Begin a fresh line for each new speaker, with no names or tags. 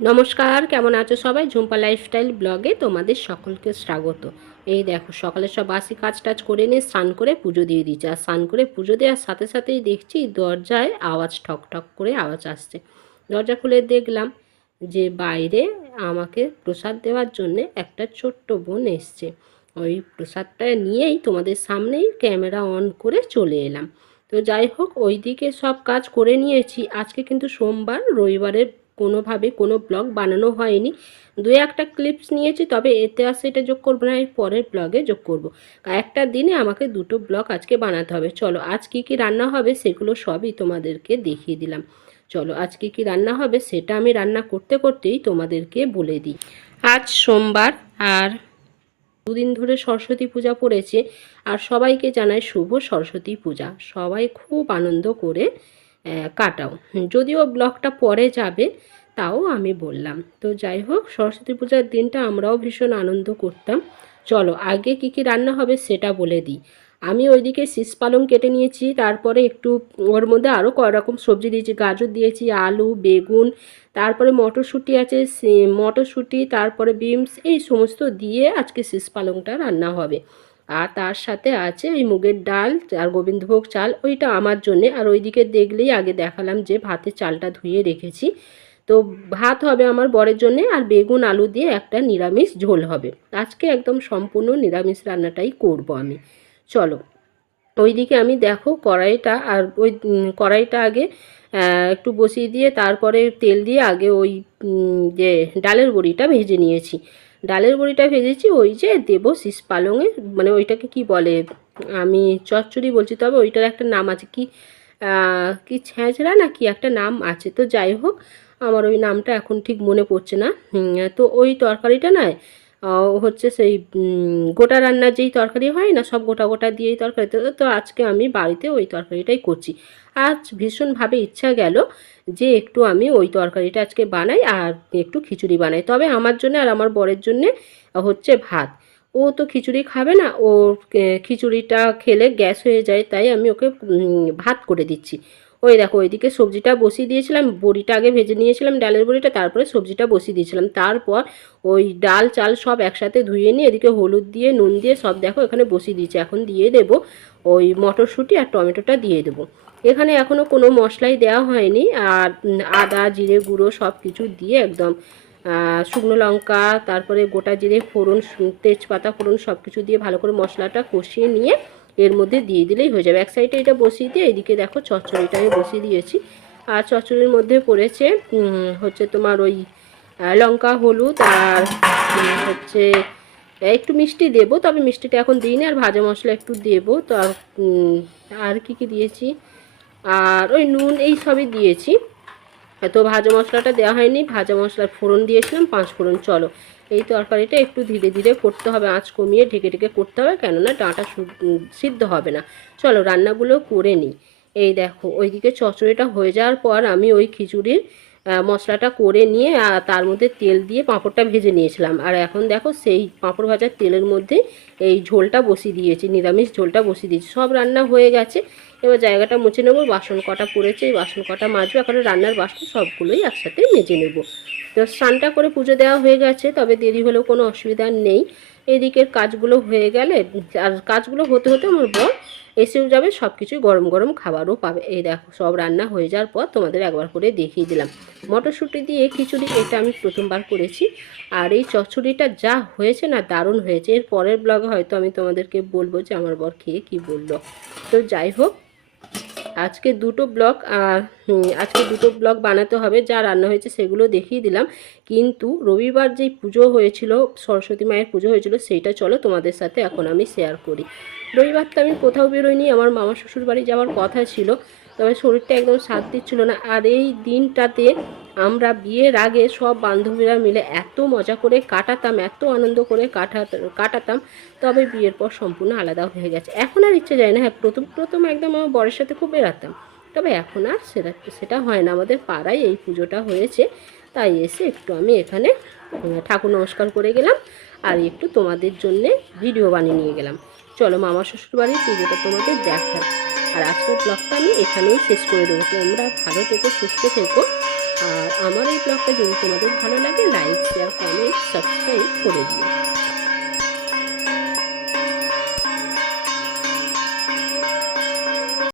নমস্কার, কেমন আছো সবাই? ঝুম্পা লাইফস্টাইল ব্লগে তোমাদের সকলকে স্বাগত। এই দেখো, সকালে সব বাসি কাজ টাজ করে নিয়ে স্নান করে পুজো দিয়ে দিচ্ছে আর স্নান করে পুজো দেওয়ার সাথে সাথেই দেখছি দরজায় আওয়াজ ঠক ঠক করে আওয়াজ আসছে। দরজা খুলে দেখলাম যে বাইরে আমাকে প্রসাদ দেওয়ার জন্য একটা ছোট্ট বোন এসছে। ওই প্রসাদটা নিয়েই তোমাদের সামনেই ক্যামেরা অন করে চলে এলাম। তো যাই হোক, ওইদিকে সব কাজ করে নিয়েছি। আজকে কিন্তু সোমবার, রবিবারের কোনোভাবে কোনো ব্লগ বানানো হয়নি। দু একটা ক্লিপস নিয়েছি, তবে এতে আর সেটা যোগ করব না, এর পরের ব্লগে যোগ করব। একটা দিনে আমাকে দুটো ব্লগ আজকে বানাতে হবে। চলো, আজ কী কী রান্না হবে সেগুলো সবই তোমাদেরকে দেখিয়ে দিলাম। চলো আজকে কি রান্না হবে সেটা আমি রান্না করতে করতেই তোমাদেরকে বলে দিই। আজ সোমবার, আর দুদিন ধরে সরস্বতী পূজা পড়েছে। আর সবাইকে জানাই শুভ সরস্বতী পূজা। সবাই খুব আনন্দ করে কাটাও। যদিও ব্লগটা পরে যাবে, তাও আমি বললাম। তো যাই হোক, সরস্বতী পূজার দিনটা আমরাও ভীষণ আনন্দ করতাম। চলো, আগে কি কি রান্না হবে সেটা বলে দিই। আমি ওইদিকে শীষ পালং কেটে নিয়েছি, তারপরে একটু ওর মধ্যে আরও কয় রকম সবজি দিয়েছি। গাজর দিয়েছি, আলু, বেগুন, তারপরে মটরশুঁটি আছে মটরশুঁটি, তারপরে বিমস এই সমস্ত দিয়ে আজকে শীষ পালংটা রান্না হবে। আর তার সাথে আছে ওই মুগের ডাল আর গোবিন্দভোগ চাল, ওইটা আমার জন্যে। আর ওইদিকে দেখলেই আগে দেখালাম যে ভাতের চালটা ধুয়ে রেখেছি। তো ভাত হবে আমার বরের জন্যে আর বেগুন, আলু দিয়ে একটা নিরামিষ ঝোল হবে। আজকে একদম সম্পূর্ণ নিরামিষ রান্নাটাই করব আমি। চলো, ওইদিকে আমি দেখো কড়াইটা আর ওই কড়াইটা আগে একটু বসিয়ে দিয়ে তারপরে তেল দিয়ে আগে ওই যে ডালের বড়িটা ভেজে নিয়েছি। ডালের বড়িটা ভেজেছি, ওই যে দেবো শীষ পালংয়ে মানে ওইটাকে কি বলে, আমি চচ্চড়ি বলছি, তবে ওইটার একটা নাম আছে, কি কি ছ্যাঁচড়া না কি একটা নাম আছে, তো যাই হোক, আমার ওই নামটা এখন ঠিক মনে পড়ছে না। তো ওই তরকারিটা নয় হচ্ছে সেই গোটা রান্নার যেই তরকারি হয় না, সব গোটা গোটা দিয়েই তরকারি। তো তো আজকে আমি বাড়িতে ওই তরকারিটাই করছি। আজ ভীষণভাবে ইচ্ছা গেল যে একটু আমি ওই তরকারিটা আজকে বানাই আর একটু খিচুড়ি বানাই। তবে আমার জন্য আর আমার বরের জন্যে হচ্ছে ভাত। ও তো খিচুড়ি খাবে না ও খিচুড়িটা খেলে গ্যাস হয়ে যায়, তাই আমি ওকে ভাত করে দিচ্ছি। ওই দেখো, ওইদিকে সবজিটা বসিয়ে দিয়েছিলাম, বড়িটা আগে ভেজে নিয়েছিলাম, ডালের বড়িটা, তারপরে সবজিটা বসিয়ে দিয়েছিলাম। তারপর ওই ডাল চাল সব একসাথে ধুয়ে নিয়ে এদিকে হলুদ দিয়ে, নুন দিয়ে সব দেখো এখানে বসিয়ে দিয়েছি। এখন দিয়ে দেব ওই মটরশুঁটি আর টমেটোটা দিয়ে দেবো। এখানে এখনও কোনো মশলাই দেওয়া হয়নি আর আদা, জিরে গুঁড়ো সব কিছু দিয়ে একদম শুকনো লঙ্কা, তারপরে গোটা জিরে ফোড়ন, তেজপাতা ফোড়ন সব কিছু দিয়ে ভালো করে মশলাটা কষিয়ে নিয়ে এর মধ্যে দিয়ে দিলেই হয়ে যাবে। এক সাইডে এটা বসিয়ে দিয়ে এদিকে দেখো চচ্চড়িটা আমি বসিয়ে দিয়েছি। আর চচ্চড়ির মধ্যে পড়েছে হচ্ছে তোমার ওই লঙ্কা, হলুদ আর হচ্ছে একটু মিষ্টি দেবো, তবে মিষ্টিটা এখন দিইনি, আর ভাজা মশলা একটু দেবো। তো আর কি কি দিয়েছি? আর ওই নুন, এই সবই দিয়েছি। তো ভাজা মশলাটা দেওয়া হয়নি, ভাজা মশলার ফোড়ন দিয়েছিলাম, পাঁচ ফোড়ন, চলো। এই তরকারিটা একটু ধীরে ধীরে করতে হবে, আঁচ কমিয়ে ঢেকে ঢেকে করতে হবে, কেননা ডাঁটা সিদ্ধ হবে না। চলো, রান্নাগুলো করে নিই। এই দেখো, ওইদিকে চচড়িটা হয়ে যাওয়ার পর আমি ওই খিচুড়ির মশলাটা করে নিয়ে তার মধ্যে তেল দিয়ে পাঁপড়টা ভেজে নিয়েছিলাম। আর এখন দেখো সেই পাঁপড় ভাজার তেলের মধ্যে এই ঝোলটা বসিয়ে দিয়েছি, নিরামিষ ঝোলটা বসিয়ে দিয়েছি। সব রান্না হয়ে গেছে। এবার জায়গাটা মুছে নেব, বাসন কটা পড়েছে, এই বাসন কটা মাজবো। এখন রান্নার বাসন সবগুলোই একসাথে মেজে নেব। তো স্নানটা করে পুজো দেওয়া হয়ে গেছে, তবে দেরি হলেও কোনো অসুবিধা নেই। এদিকের কাজগুলো হয়ে গেলে, আর কাজগুলো হতে হতে আমার বর এসেও যাবে সব কিছুই গরম গরম খাবারও পাবে। এই দেখো, সব রান্না হয়ে যাওয়ার পর তোমাদের একবার করে দেখিয়ে দিলাম। মটরশুঁটি দিয়ে খিচুড়ি, এটা আমি প্রথমবার করেছি। আর এই চচ্চড়িটা যা হয়েছে না, দারুণ হয়েছে। এর পরের ব্লগে হয়তো আমি তোমাদেরকে বলব যে আমার বর খেয়ে কী বলল। তো যাই হোক আজকে দুটো ব্লগ আজকে দুটো ব্লগ বানাতে হবে, যা রান্না হয়েছে সেগুলো দেখিয়ে দিলাম। কিন্তু রবিবার যেই পুজো হয়েছিল, সরস্বতী মায়ের পুজো হয়েছিল, সেইটা চলো তোমাদের সাথে এখন আমি শেয়ার করি। রবিবার তো আমি কোথাও বেরোইনি, আমার মামা শ্বশুর বাড়ি যাওয়ার কথা ছিল। তবে শরীরটা একদম সাথ দিচ্ছিল না। আর এই দিনটাতে আমরা বিয়ের আগে সব বান্ধবীরা মিলে এত মজা করে কাটাতাম, এত আনন্দ করে কাটা কাটাতাম, তবে বিয়ের পর সম্পূর্ণ আলাদা হয়ে গেছে। এখন আর ইচ্ছে যায় না হ্যাঁ প্রথম প্রথম একদম আমার বরের সাথে খুব বেরাতাম তবে এখন আর সেটা সেটা হয় না। আমাদের পাড়ায় এই পুজোটা হয়েছে, তাই এসে একটু আমি এখানে ঠাকুর নমস্কার করে গেলাম আর একটু তোমাদের জন্যে ভিডিও বানিয়ে নিয়ে গেলাম। চলো মামা শ্বশুর বাড়ির পুজোটা তোমাদের দেখার আর আজকের ব্লগটা আমি এখানেই শেষ করে দেবো। তোমরা ভালো থেকো, সুস্থ থেকো। আর আমার এই ব্লগটা যদি তোমাদের ভালো লাগে লাইক শেয়ার কমেন্ট সাবস্ক্রাইব করে দিও।